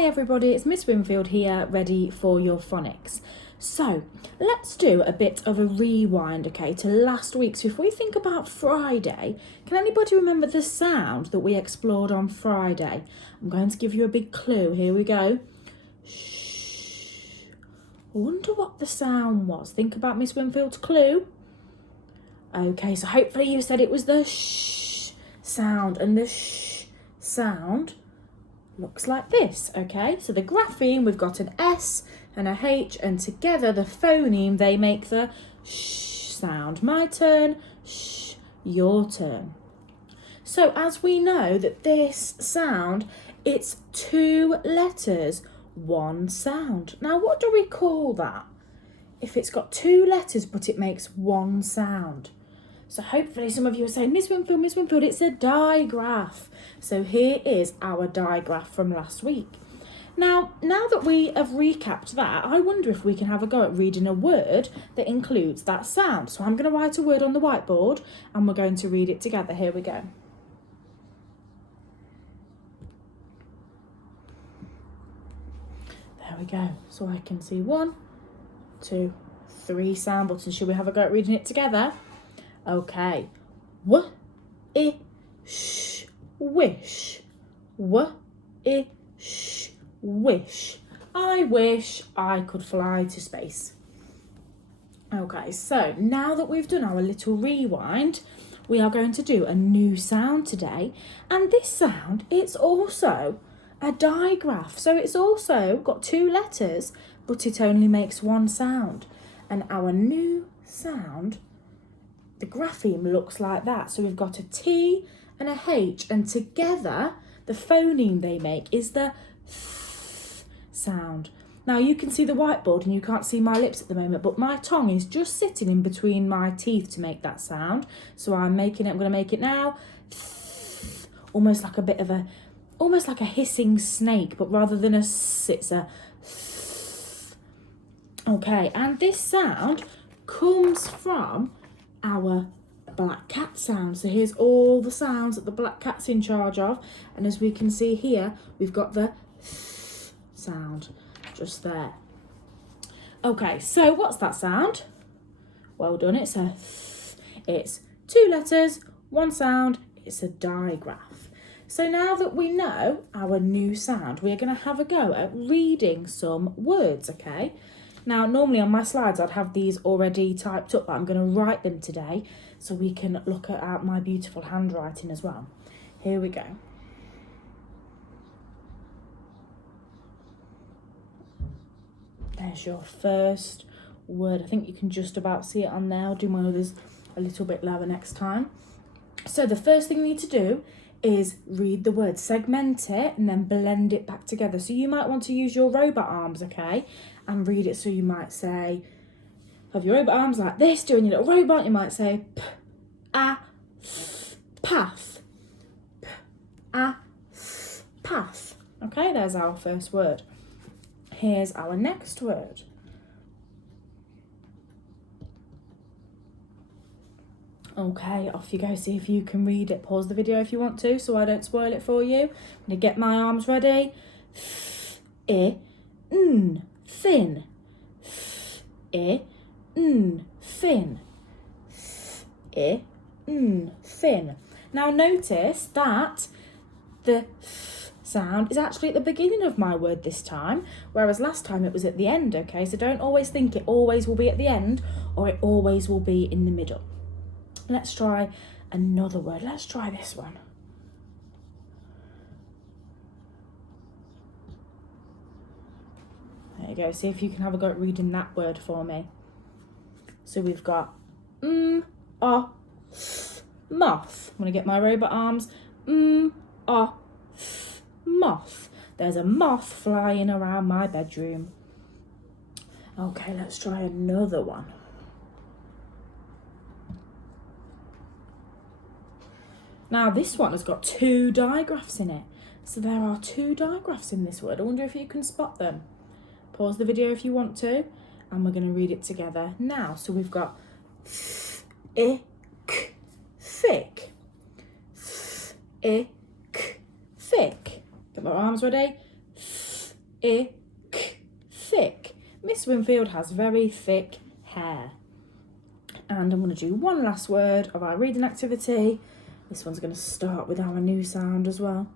Hi everybody, it's Miss Winfield here, ready for your phonics. So let's do a bit of a rewind, okay, to last week. So if we think about Friday, can anybody remember the sound that we explored on Friday? I'm going to give you a big clue. Here we go. Shh. I wonder what the sound was. Think about Miss Winfield's clue. Okay, so hopefully you said it was the shh sound, and the shh sound looks like this, okay? So the grapheme, we've got an S and a H, and together the phoneme, they make the sh sound. My turn, shh, your turn. So as we know that this sound, it's 2 letters, 1 sound. Now what do we call that? If it's got 2 letters but it makes 1 sound. So hopefully some of you are saying, Miss Winfield, it's a digraph. So here is our digraph from last week. Now that we have recapped that, I wonder if we can have a go at reading a word that includes that sound. So I'm going to write a word on the whiteboard and we're going to read it together. Here we go. There we go. So I can see 1, 2, 3 sound buttons. Should we have a go at reading it together? Okay. W-I-sh, wish. W-I-sh, wish. I wish I could fly to space. Okay, so now that we've done our little rewind, we are going to do a new sound today. And this sound, it's also a digraph. So it's also got 2 letters, but it only makes 1 sound. And our new sound, the grapheme, looks like that. So we've got a T and a H, and together the phoneme they make is the th sound. Now you can see the whiteboard and you can't see my lips at the moment, but my tongue is just sitting in between my teeth to make that sound. So I'm going to make it now. Almost like a bit of a, almost like a hissing snake, but rather than a s, it's a th. Okay, and this sound comes from our black cat sound. So here's all the sounds that the black cat's in charge of, and as we can see here, we've got the th sound just there. Okay, so what's that sound? Well done, it's a th. It's 2 letters, 1 sound, it's a digraph. So now that we know our new sound, we're going to have a go at reading some words, okay? Now, normally on my slides, I'd have these already typed up, but I'm going to write them today so we can look at my beautiful handwriting as well. Here we go. There's your first word. I think you can just about see it on there. I'll do my others a little bit lower next time. So the first thing you need to do is read the word, segment it, and then blend it back together. So you might want to use your robot arms, okay, and read it. So you might say, have your robot arms like this, doing your little robot. You might say path, path. Okay, there's our first word. Here's our next word. Okay, off you go. See if you can read it. Pause the video if you want to, so I don't spoil it for you. I'm going to get my arms ready. Thin. Thin. Thin. Now notice that the sound is actually at the beginning of my word this time, whereas last time it was at the end, okay? So don't always think it always will be at the end or it always will be in the middle. Let's try another word. Let's try this one. There you go. See if you can have a go at reading that word for me. So we've got moth. I'm going to get my robot arms. Moth. There's a moth flying around my bedroom. Okay, let's try another one. Now this one has got 2 digraphs in it. So there are 2 digraphs in this word. I wonder if you can spot them. Pause the video if you want to, and we're going to read it together now. So we've got thick. Thick. Get my arms ready. ick, thick. Miss Winfield has very thick hair. And I'm going to do one last word of our reading activity. This one's going to start with our new sound as well.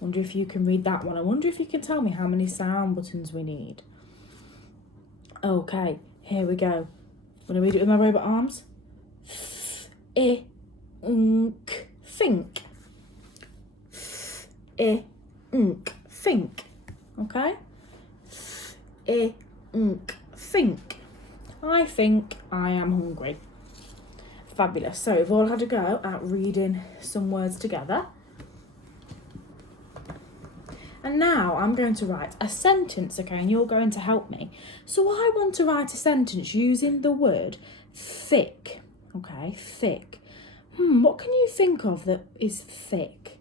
Wonder if you can read that one. I wonder if you can tell me how many sound buttons we need. Okay, here we go. I'm going to read it with my robot arms. Think. Think. Okay? Think. I think I am hungry. Fabulous. So we've all had a go at reading some words together. And now I'm going to write a sentence, okay, and you're going to help me. So I want to write a sentence using the word thick, okay, thick. What can you think of that is thick?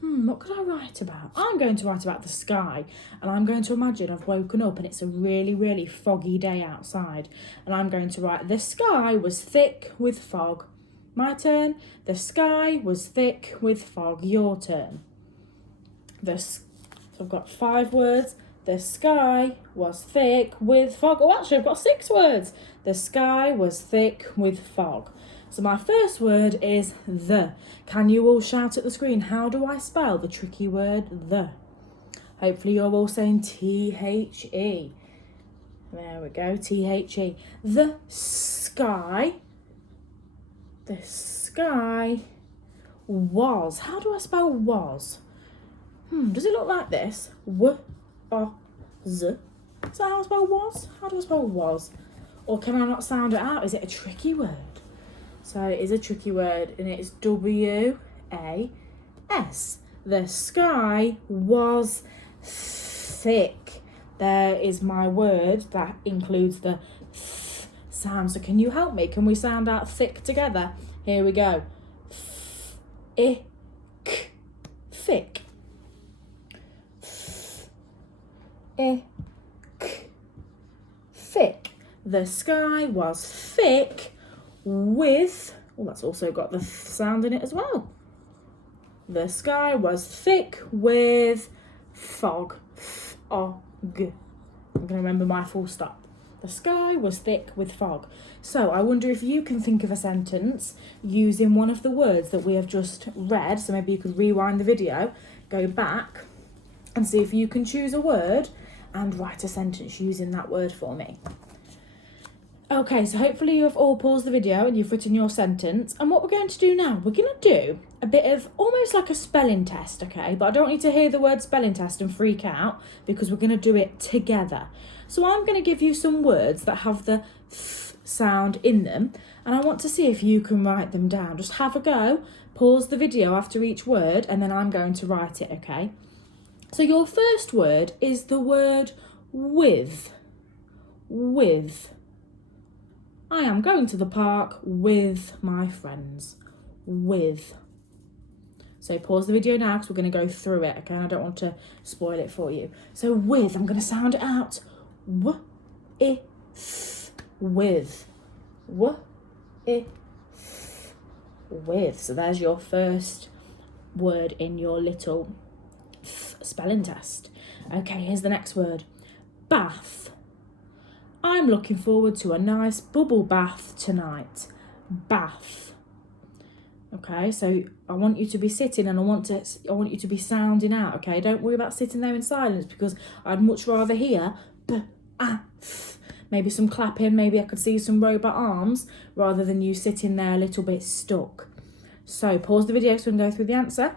What could I write about? I'm going to write about the sky, and I'm going to imagine I've woken up and it's a really, really foggy day outside, and I'm going to write, the sky was thick with fog. My turn. The sky was thick with fog. Your turn. So I've got 5 words. The sky was thick with fog. Oh, actually, I've got 6 words. The sky was thick with fog. So my first word is the. Can you all shout at the screen, how do I spell the tricky word the? Hopefully you're all saying T-H-E. There we go, T-H-E. The sky was. How do I spell was? Does it look like this? W-O-Z. Is that how I spell was? How do I spell was? Or can I not sound it out? Is it a tricky word? So it is a tricky word, and it's W-A-S. The sky was thick. There is my word that includes the th sound. So can you help me? Can we sound out thick together? Here we go. Thick. Thick. The sky was thick with, that's also got the sound in it as well. The sky was thick with fog. Fog. I'm going to remember my full stop. The sky was thick with fog. So I wonder if you can think of a sentence using one of the words that we have just read. So maybe you could rewind the video, go back and see if you can choose a word and write a sentence using that word for me. Okay, so hopefully you've all paused the video and you've written your sentence. And what we're going to do now, we're going to do a bit of almost like a spelling test, okay? But I don't want you to hear the word spelling test and freak out because we're going to do it together. So I'm going to give you some words that have the th sound in them. And I want to see if you can write them down. Just have a go, pause the video after each word, and then I'm going to write it, okay? So your first word is the word with. With. I am going to the park with my friends. With. So pause the video now because we're going to go through it, okay? I don't want to spoil it for you. So with, I'm going to sound it out. W-I-th. With. W-I-th. With. So there's your first word in your little spelling test. Okay, here's the next word. Bath. I'm looking forward to a nice bubble bath tonight. Bath. Okay, so I want you to be sitting and I want you to be sounding out, okay? Don't worry about sitting there in silence because I'd much rather hear b-a-th. Maybe some clapping, maybe I could see some robot arms rather than you sitting there a little bit stuck. So pause the video so we can go through the answer.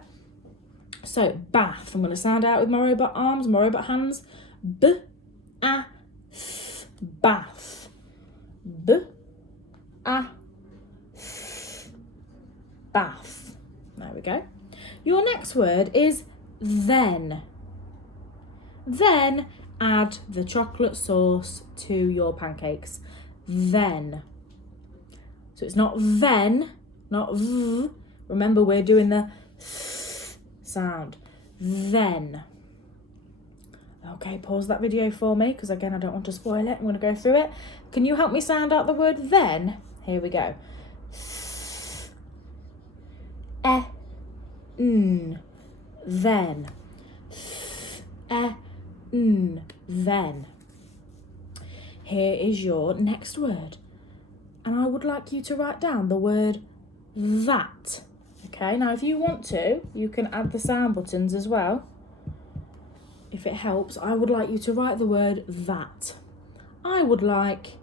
So bath, I'm going to sound out with my robot arms, my robot hands. B-a-th. Bath. B-a-th. Bath. There we go. Your next word is then. Then add the chocolate sauce to your pancakes. Then. So it's not then, not v. Remember, we're doing the th sound. Then. Okay, pause that video for me because again I don't want to spoil it. I'm going to go through it. Can you help me sound out the word then? Here we go. then. Then. Here is your next word. And I would like you to write down the word that. Okay, now if you want to, you can add the sound buttons as well. If it helps, I would like you to write the word that. I would like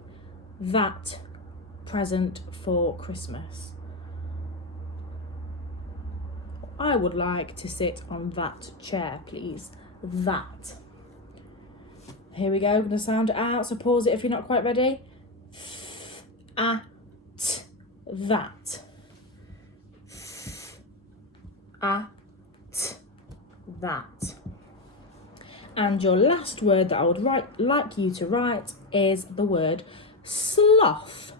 that present for Christmas. I would like to sit on that chair, please. That. Here we go, I'm going to sound it out, so pause it if you're not quite ready. That. That. And your last word that I would like you to write is the word sloth.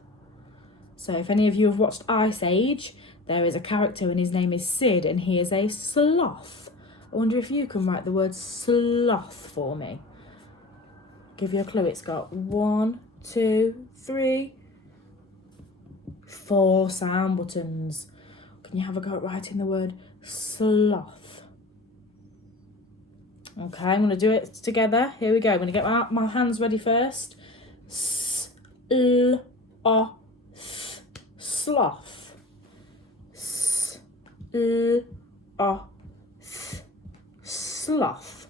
So if any of you have watched Ice Age, there is a character and his name is Sid and he is a sloth. I wonder if you can write the word sloth for me. Give you a clue, it's got 1, 2, 3, 4 sound buttons. Can you have a go at writing the word sloth? Okay, I'm going to do it together. Here we go. I'm going to get my hands ready first. Sloth. Sloth.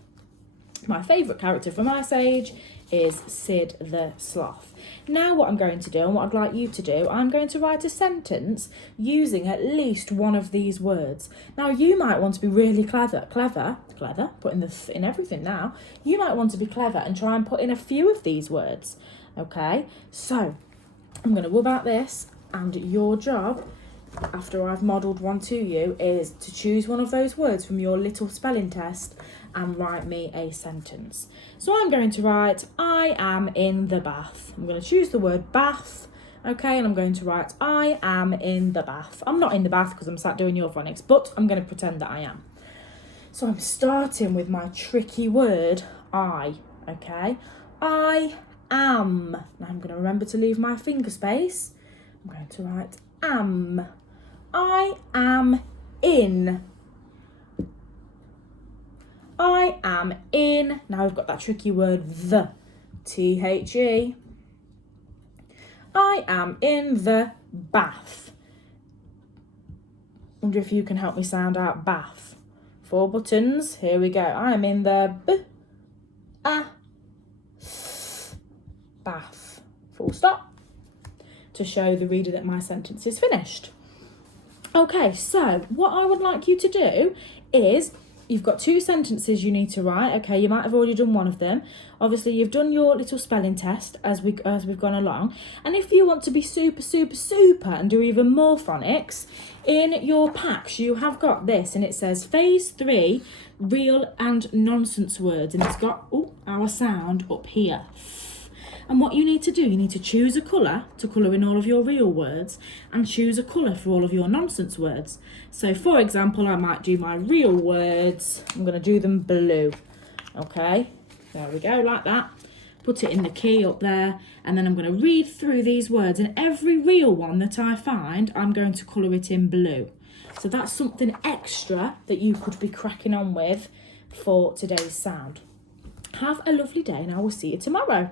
My favourite character from Ice Age is Sid the Sloth. Now what I'm going to do and what I'd like you to do, I'm going to write a sentence using at least one of these words. Now you might want to be really clever, putting the in everything now. You might want to be clever and try and put in a few of these words. Okay, so I'm going to whip out this, and your job, after I've modelled one to you, is to choose one of those words from your little spelling test and write me a sentence. So I'm going to write, I am in the bath. I'm going to choose the word bath, okay, and I'm going to write, I am in the bath. I'm not in the bath because I'm sat doing your phonics, but I'm going to pretend that I am. So I'm starting with my tricky word, I, okay? I am. Now I'm going to remember to leave my finger space. I'm going to write am. I am in. I am in. Now we've got that tricky word, the. T-H-E. I am in the bath. Wonder if you can help me sound out bath. 4 buttons. Here we go. I am in the bath. Full stop. To show the reader that my sentence is finished. Okay, so what I would like you to do is, you've got 2 sentences you need to write. Okay, you might have already done one of them. Obviously, you've done your little spelling test as we've gone along. And if you want to be super and do even more phonics, in your packs you have got this, and it says Phase 3 Real and Nonsense Words, and it's got our sound up here. And what you need to do, you need to choose a colour to colour in all of your real words and choose a colour for all of your nonsense words. So for example, I might do my real words, I'm going to do them blue. Okay, there we go, like that. Put it in the key up there, and then I'm going to read through these words, and every real one that I find, I'm going to colour it in blue. So that's something extra that you could be cracking on with for today's sound. Have a lovely day, and I will see you tomorrow.